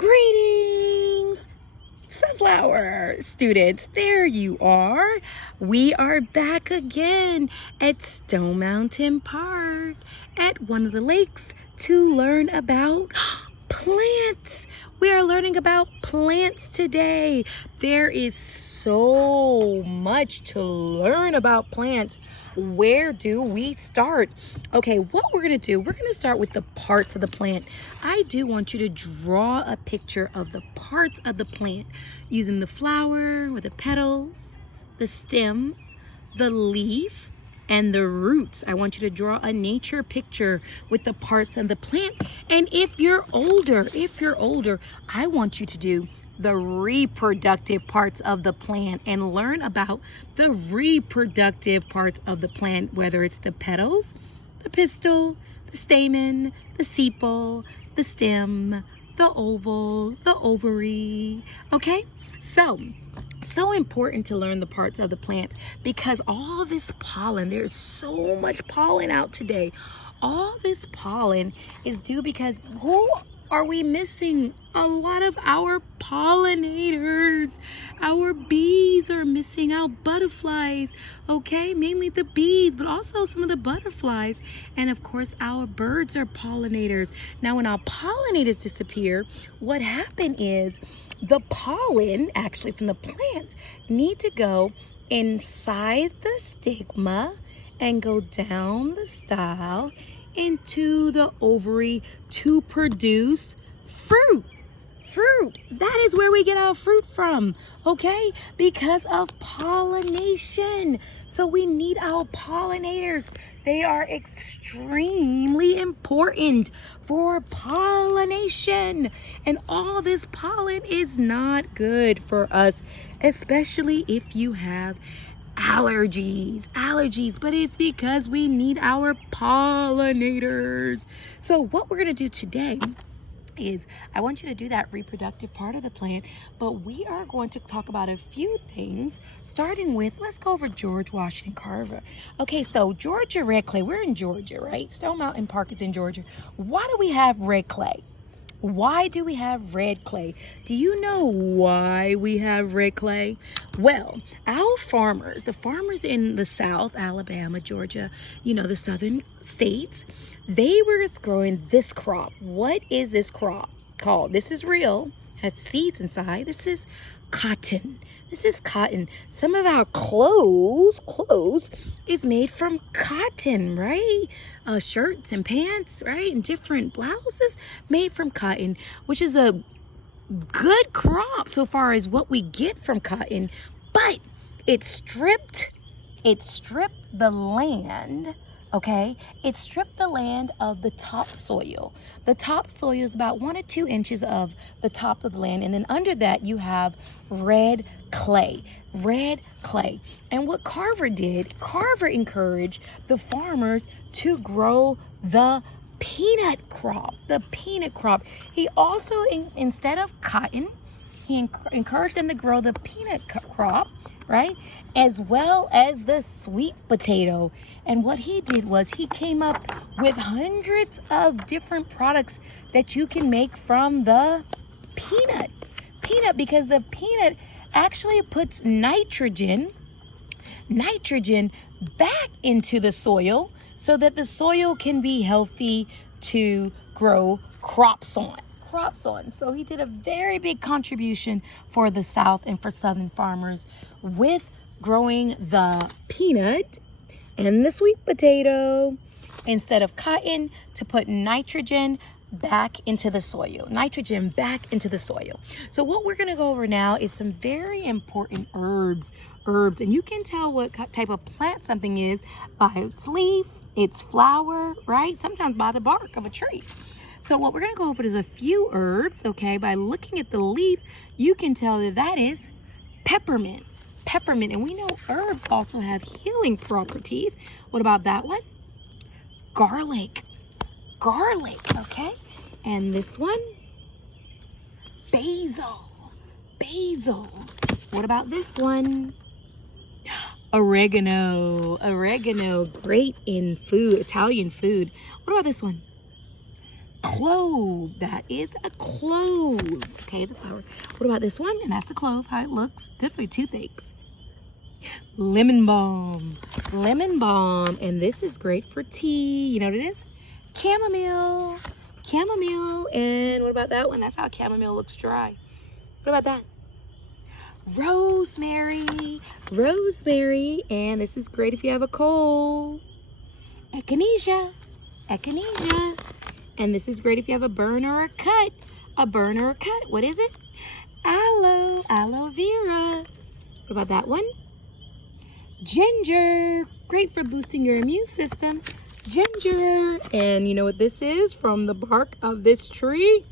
Greetings, sunflower students. There you are. We are back again at Stone Mountain Park at one of the lakes to learn about plants. We are learning about plants today. There is so much to learn about plants. Where do we start? Okay, what we're gonna do, we're gonna start with the parts of the plant. I do want you to draw a picture of the parts of the plant using the flower or the petals, the stem, the leaf, and the roots. I want you to draw a nature picture with the parts of the plant. And if you're older, I want you to do the reproductive parts of the plant and learn about the reproductive parts of the plant, whether it's the petals, the pistil, the stamen, the sepal, the stem, the oval, the ovary. Okay, so important to learn the parts of the plant because all this pollen, there's so much pollen out today. All this pollen is due because who are we missing? A lot of our pollinators. Our bees are missing out, butterflies, okay? Mainly the bees, but also some of the butterflies. And of course, our birds are pollinators. Now, when our pollinators disappear, what happened is the pollen, actually from the plant, need to go inside the stigma and go down the style into the ovary to produce fruit. That is where we get our fruit from, okay? Because of pollination. So we need our pollinators. They are extremely important for pollination. And all this pollen is not good for us, especially if you have allergies, but it's because we need our pollinators. So what we're going to do today is I want you to do that reproductive part of the plant, but we are going to talk about a few things, starting with, let's go over George Washington Carver. Okay, so Georgia red clay, we're in Georgia, right? Stone Mountain Park is in Georgia. Why do we have red clay? Why do we have red clay? Do you know why we have red clay? Well, our farmers, the farmers in the South, Alabama, Georgia, you know, the southern states, they were growing this crop. What is this crop called? This is real, has seeds inside. This is cotton. This is cotton. Some of our clothes is made from cotton, right? Shirts and pants, right? And different blouses made from cotton, which is a good crop so far as what we get from cotton, but it stripped the land. Okay, it stripped the land of the topsoil. The topsoil is about 1 to 2 inches of the top of the land, and then under that you have red clay. And what Carver did, Carver encouraged the farmers to grow the peanut crop. He also, instead of cotton, he encouraged them to grow the peanut crop, right? As well as the sweet potato. And what he did was he came up with hundreds of different products that you can make from the peanut, because the peanut actually puts nitrogen back into the soil so that the soil can be healthy to grow crops on. So he did a very big contribution for the South and for Southern farmers with growing the peanut and the sweet potato instead of cotton, to put nitrogen back into the soil. So what we're going to go over now is some very important herbs. And you can tell what type of plant something is by its leaf, its flower, right? Sometimes by the bark of a tree. So what we're going to go over is a few herbs, okay? By looking at the leaf, you can tell that is peppermint. And we know herbs also have healing properties. What about that one? Garlic, okay? And this one? Basil. What about this one? Oregano, great in food, Italian food. What about this one? clove. That is a clove. Okay, the flower. What about this one? And that's a clove. How it looks. Good for toothaches. Lemon balm. Lemon balm. And this is great for tea. You know what it is? Chamomile. Chamomile. And what about that one? That's how chamomile looks dry. What about that? Rosemary. Rosemary. And this is great if you have a cold. Echinacea. Echinacea. And this is great if you have a burn or a cut. A burn or a cut. What is it? Aloe. Aloe vera. What about that one? Ginger. Great for boosting your immune system. Ginger. And you know what this is from the bark of this tree?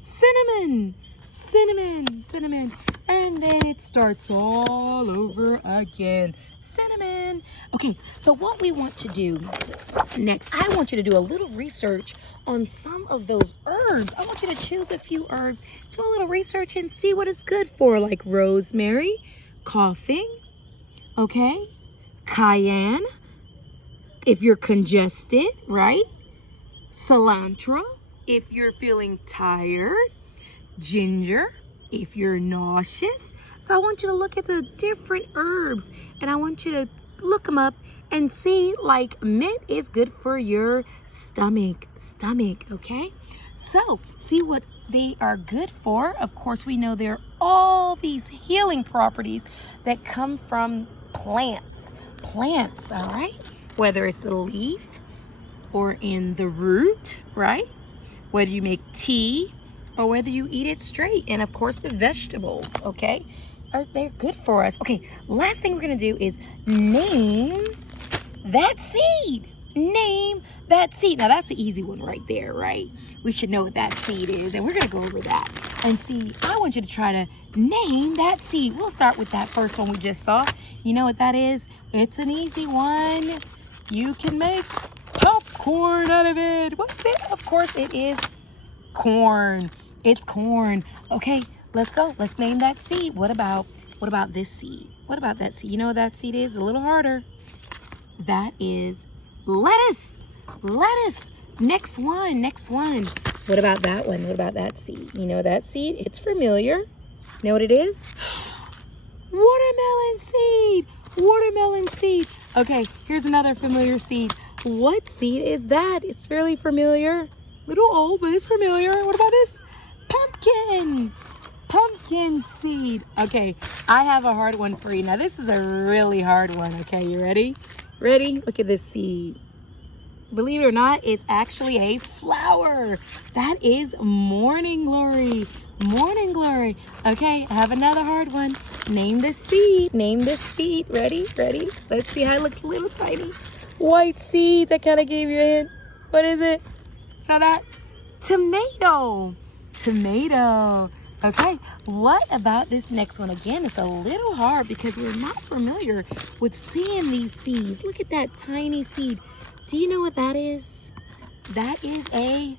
Cinnamon. Cinnamon. Cinnamon. And then it starts all over again. Cinnamon. Okay, so what we want to do next, I want you to do a little research on some of those herbs. I want you to choose a few herbs, do a little research and see what it's good for, like rosemary, coughing, okay, cayenne, if you're congested, right? Cilantro, if you're feeling tired, ginger, if you're nauseous. So I want you to look at the different herbs and I want you to look them up and see, like mint is good for your stomach, okay? So see what they are good for. Of course, we know there are all these healing properties that come from plants, all right? Whether it's the leaf or in the root, right? Whether you make tea or whether you eat it straight. And of course the vegetables, okay? They're good for us. Okay, last thing we're gonna do is name that seed. Name that seed. Now that's the easy one right there, right? We should know what that seed is and we're gonna go over that and see. I want you to try to name that seed. We'll start with that first one we just saw. You know what that is? It's an easy one. You can make popcorn out of it. What's it? Of course it is corn. It's corn. Okay, let's go. Let's name that seed. What about this seed? What about that seed? You know what that seed is? A little harder. That is lettuce. Lettuce. Next one. What about that one? What about that seed? You know that seed? It's familiar. You know what it is? Watermelon seed. Watermelon seed. Okay, here's another familiar seed. What seed is that? It's fairly familiar. Little old, but it's familiar. What about this? Pumpkin. Pumpkin seed. Okay, I have a hard one for you. Now, this is a really hard one. Okay, you ready? Ready? Look at this seed. Believe it or not, it's actually a flower. That is morning glory. Morning glory. Okay, I have another hard one. Name this seed. Name this seed. Ready? Ready? Let's see how it looks. A little tiny. White seeds. I kind of gave you a hint. What is it? Saw that? Tomato. Tomato. Okay, what about this next one? Again, it's a little hard because we're not familiar with seeing these seeds. Look at that tiny seed. Do you know what that is? That is a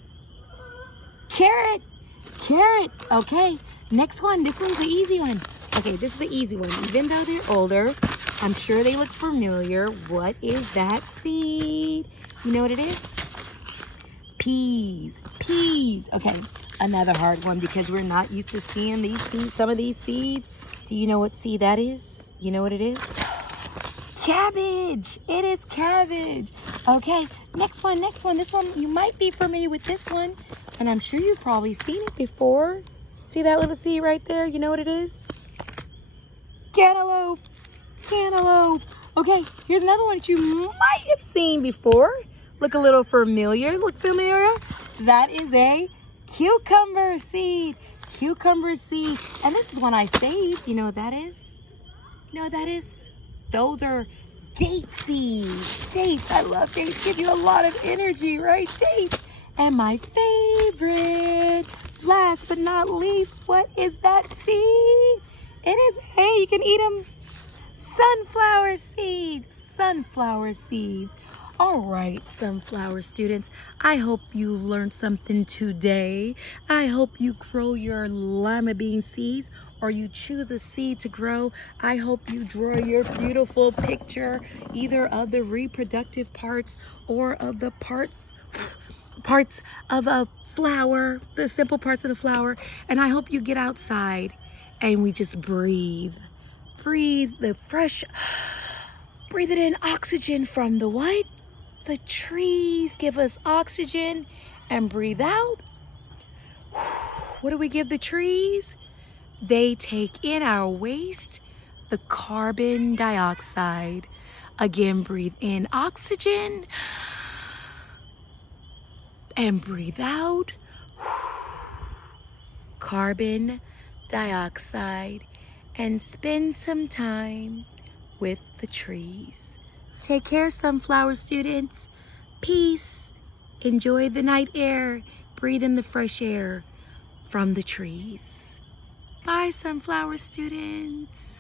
carrot. Carrot. Okay, next one. This one's the easy one. Okay, this is the easy one. Even though they're older, I'm sure they look familiar. What is that seed? You know what it is? Peas. Peas. Okay, another hard one because we're not used to seeing these seeds, some of these seeds. Do you know what seed that is? You know what it is? Cabbage. It is cabbage. Okay, next one. This one, you might be familiar with this one, and I'm sure you've probably seen it before. See that little seed right there? You know what it is? Cantaloupe. Cantaloupe. Okay, here's another one that you might have seen before. Look a little familiar. Look familiar? That is a cucumber seed. Cucumber seed. And this is one I saved. You know what that is? You know what that is? Those are date seeds. Dates. I love dates. Give you a lot of energy, right? Dates. And my favorite, last but not least, what is that seed? It is, hey, you can eat them. Sunflower seeds. Sunflower seeds. All right, sunflower students, I hope you learned something today. I hope you grow your lima bean seeds or you choose a seed to grow. I hope you draw your beautiful picture either of the reproductive parts or of the part parts of a flower, the simple parts of the flower. And I hope you get outside and we just breathe. Breathe the fresh, breathe it in, oxygen from the what? The trees give us oxygen, and breathe out. What do we give the trees? They take in our waste, the carbon dioxide. Again, breathe in oxygen and breathe out carbon dioxide, and spend some time with the trees. Take care, sunflower students. Peace. Enjoy the night air. Breathe in the fresh air from the trees. Bye, sunflower students.